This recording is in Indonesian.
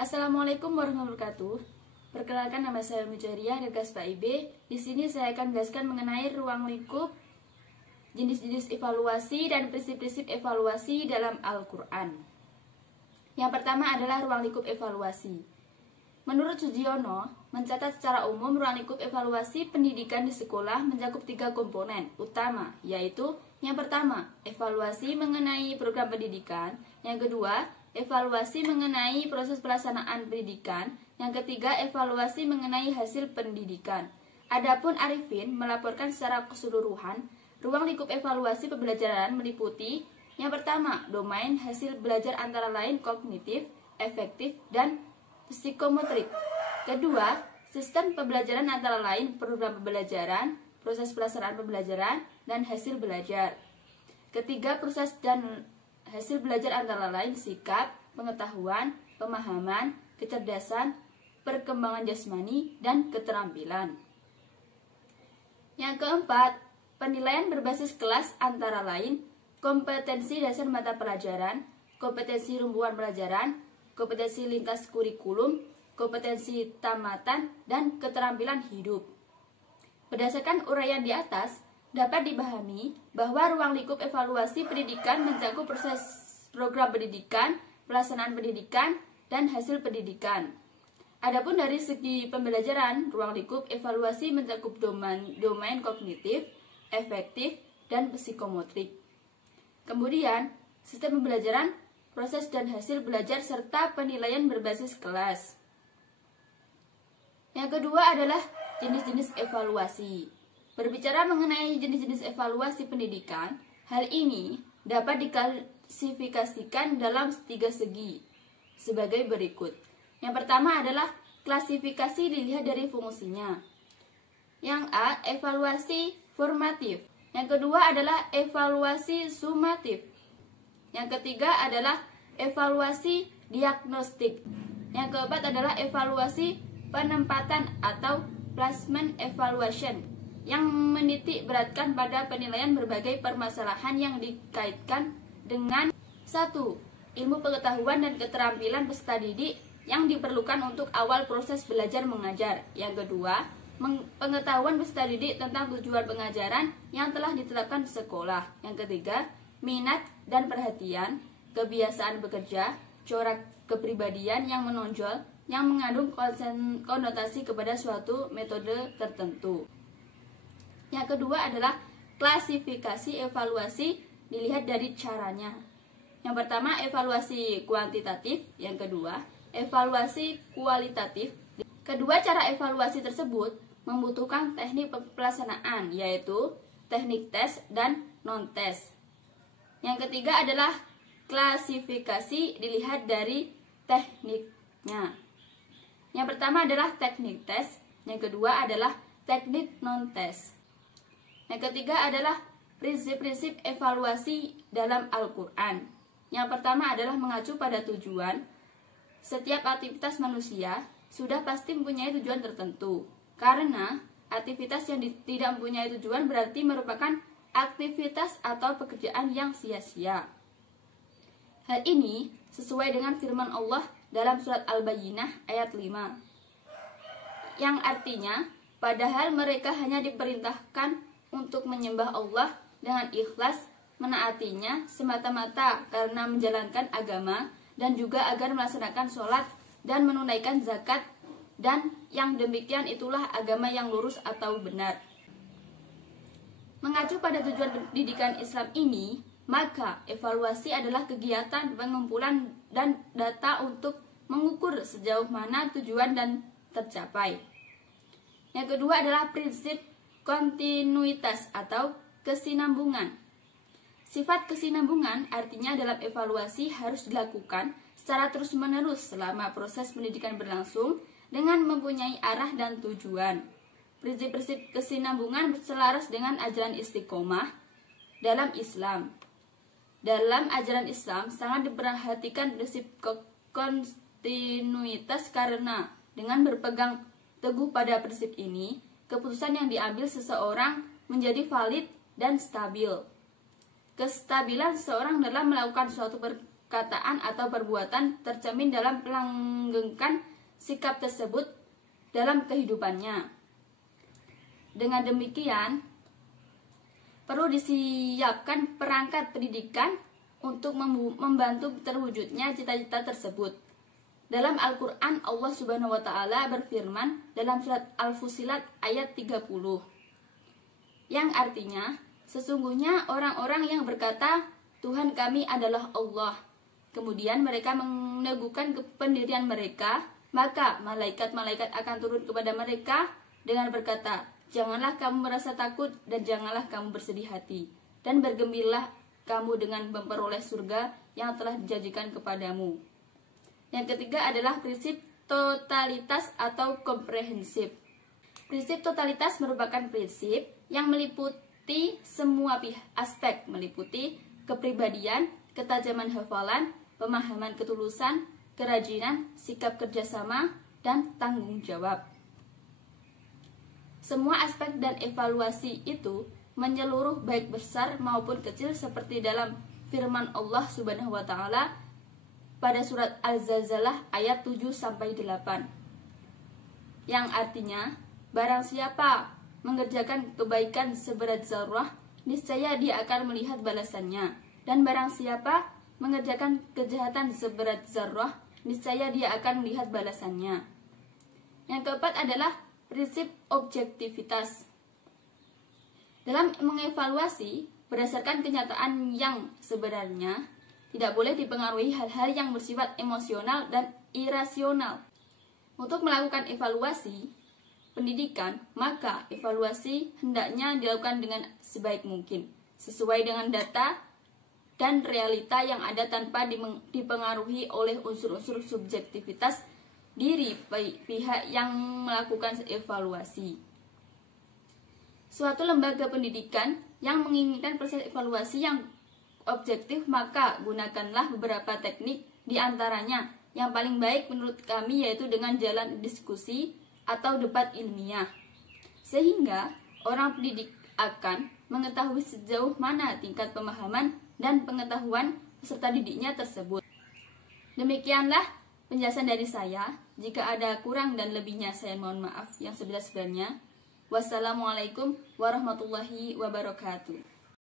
Assalamualaikum warahmatullahi wabarakatuh. Perkenalkan, nama saya Mujariah Regas PIB. Di sini saya akan menjelaskan mengenai ruang lingkup, jenis-jenis evaluasi dan prinsip-prinsip evaluasi dalam Al-Quran. Yang pertama adalah ruang lingkup evaluasi. Menurut Sujiono, mencatat secara umum ruang lingkup evaluasi pendidikan di sekolah mencakup 3 komponen utama, yaitu yang pertama, evaluasi mengenai program pendidikan. Yang kedua, evaluasi mengenai proses pelaksanaan pendidikan. Yang ketiga, evaluasi mengenai hasil pendidikan. Adapun Arifin melaporkan secara keseluruhan, ruang lingkup evaluasi pembelajaran meliputi yang pertama, domain hasil belajar antara lain kognitif, efektif, dan psikometrik. Kedua, sistem pembelajaran antara lain program pembelajaran, proses pelaksanaan pembelajaran, dan hasil belajar. Ketiga, proses dan hasil belajar antara lain sikap, pengetahuan, pemahaman, kecerdasan, perkembangan jasmani, dan keterampilan. Yang keempat, penilaian berbasis kelas antara lain kompetensi dasar mata pelajaran, kompetensi rumbuhan pelajaran, kompetensi lintas kurikulum, kompetensi tamatan, dan keterampilan hidup. Berdasarkan uraian di atas, dapat dipahami bahwa ruang lingkup evaluasi pendidikan mencakup proses program pendidikan, pelaksanaan pendidikan, dan hasil pendidikan. Adapun dari segi pembelajaran, ruang lingkup evaluasi mencakup domain kognitif, efektif, dan psikometrik. Kemudian, sistem pembelajaran, proses dan hasil belajar, serta penilaian berbasis kelas. Yang kedua adalah jenis-jenis evaluasi. Berbicara mengenai jenis-jenis evaluasi pendidikan, hal ini dapat diklasifikasikan dalam 3 segi sebagai berikut. Yang pertama adalah klasifikasi dilihat dari fungsinya. Yang A, evaluasi formatif. Yang kedua adalah evaluasi sumatif. Yang ketiga adalah evaluasi diagnostik. Yang keempat adalah evaluasi penempatan atau placement evaluation, yang menitik beratkan pada penilaian berbagai permasalahan yang dikaitkan dengan 1. Ilmu pengetahuan dan keterampilan peserta didik yang diperlukan untuk awal proses belajar mengajar. Yang kedua, pengetahuan peserta didik tentang tujuan pengajaran yang telah ditetapkan di sekolah. Yang ketiga, minat dan perhatian, kebiasaan bekerja, corak kepribadian yang menonjol yang mengandung konotasi kepada suatu metode tertentu. Yang kedua adalah klasifikasi evaluasi dilihat dari caranya. Yang pertama, evaluasi kuantitatif. Yang kedua, evaluasi kualitatif. Kedua cara evaluasi tersebut membutuhkan teknik pelaksanaan, yaitu teknik tes dan non-tes. Yang ketiga adalah klasifikasi dilihat dari tekniknya. Yang pertama adalah teknik tes, yang kedua adalah teknik non-tes. Yang ketiga adalah prinsip-prinsip evaluasi dalam Al-Quran. Yang pertama adalah mengacu pada tujuan. Setiap aktivitas manusia sudah pasti mempunyai tujuan tertentu. Karena aktivitas yang tidak mempunyai tujuan berarti merupakan aktivitas atau pekerjaan yang sia-sia. Hal ini sesuai dengan firman Allah dalam surat Al-Bayyinah ayat 5. Yang artinya, padahal mereka hanya diperintahkan untuk menyembah Allah dengan ikhlas, menaatinya semata-mata karena menjalankan agama, dan juga agar melaksanakan sholat dan menunaikan zakat, dan yang demikian itulah agama yang lurus atau benar. Mengacu pada tujuan pendidikan Islam ini, maka evaluasi adalah kegiatan pengumpulan dan data untuk mengukur sejauh mana tujuan dan tercapai. Yang kedua adalah prinsip kontinuitas atau kesinambungan. Sifat kesinambungan artinya dalam evaluasi harus dilakukan secara terus-menerus selama proses pendidikan berlangsung dengan mempunyai arah dan tujuan. Prinsip-prinsip kesinambungan selaras dengan ajaran istiqomah dalam Islam. Dalam ajaran Islam sangat diperhatikan prinsip kontinuitas karena dengan berpegang teguh pada prinsip ini, keputusan yang diambil seseorang menjadi valid dan stabil. Kestabilan seseorang dalam melakukan suatu perkataan atau perbuatan tercermin dalam melanggengkan sikap tersebut dalam kehidupannya. Dengan demikian, perlu disiapkan perangkat pendidikan untuk membantu terwujudnya cita-cita tersebut. Dalam Al-Quran, Allah Subhanahu wa Ta'ala berfirman dalam surat Al-Fusilat ayat 30, yang artinya, sesungguhnya orang-orang yang berkata, Tuhan kami adalah Allah, kemudian mereka meneguhkan pendirian mereka, maka malaikat-malaikat akan turun kepada mereka dengan berkata, janganlah kamu merasa takut dan janganlah kamu bersedih hati, dan bergembiralah kamu dengan memperoleh surga yang telah dijanjikan kepadamu. Yang ketiga adalah prinsip totalitas atau komprehensif. Prinsip totalitas merupakan prinsip yang meliputi semua aspek, meliputi kepribadian, ketajaman hafalan, pemahaman ketulusan, kerajinan, sikap kerjasama, dan tanggung jawab. Semua aspek dan evaluasi itu menyeluruh baik besar maupun kecil seperti dalam firman Allah Subhanahu wa Ta'ala pada surat Al-Zalzalah ayat 7-8, yang artinya, barang siapa mengerjakan kebaikan seberat zarrah, niscaya dia akan melihat balasannya, dan barang siapa mengerjakan kejahatan seberat zarrah, niscaya dia akan melihat balasannya. Yang keempat adalah prinsip objektivitas. Dalam mengevaluasi berdasarkan kenyataan yang sebenarnya, tidak boleh dipengaruhi hal-hal yang bersifat emosional dan irasional. Untuk melakukan evaluasi pendidikan, maka evaluasi hendaknya dilakukan dengan sebaik mungkin, sesuai dengan data dan realita yang ada tanpa dipengaruhi oleh unsur-unsur subjektivitas diri pihak yang melakukan evaluasi. Suatu lembaga pendidikan yang menginginkan proses evaluasi yang objektif, maka gunakanlah beberapa teknik, diantaranya yang paling baik menurut kami yaitu dengan jalan diskusi atau debat ilmiah, sehingga orang pendidik akan mengetahui sejauh mana tingkat pemahaman dan pengetahuan peserta didiknya tersebut. Demikianlah penjelasan dari saya. Jika ada kurang dan lebihnya saya mohon maaf yang sebesar-besarnya. Wassalamualaikum warahmatullahi wabarakatuh.